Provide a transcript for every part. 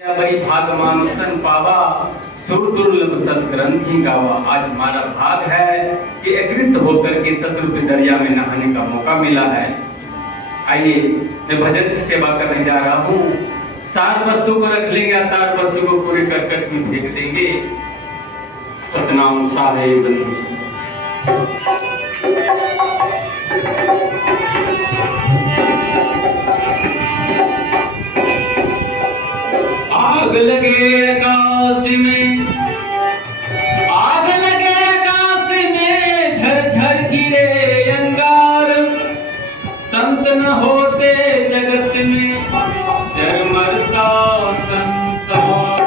बड़ी भाग मानुषन पावा सुर दुर्लभ सत्ग्रंथि गावा। आज हमारा भाग है कि एकत्रित होकर के सतलुज के दरिया में नहाने का मौका मिला है। आइए मैं भजन से सेवा करने जा रहा हूँ। सार वस्तु को रख लेंगे, सार वस्तु को पूरे करकट में फेंक देंगे। सतनाम साहेब आग लगे आकाश में, आग लगे आकाश में, झरझर गिरे अंगार। संत न होते जगत में, जर मरता संसार।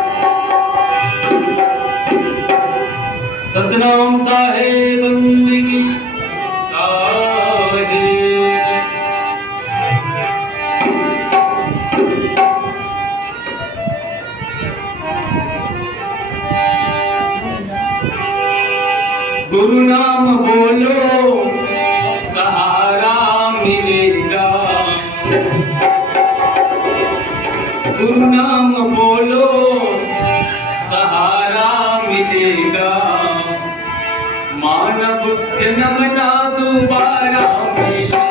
सतनाम साहेब बंदगी गुरु नाम बोलो सहारा मिलेगा। गुरु नाम बोलो सहारा मिलेगा। मानव जन्म ना दोबारा मिलेगा।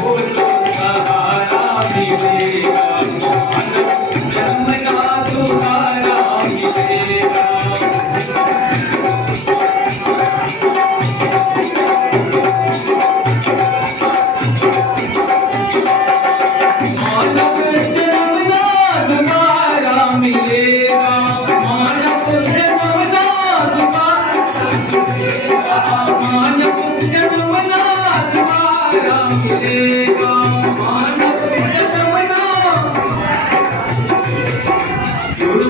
बोलो सहारा मिलेगा। मानव जन्म ना दोबारा मिलेगा। गुरु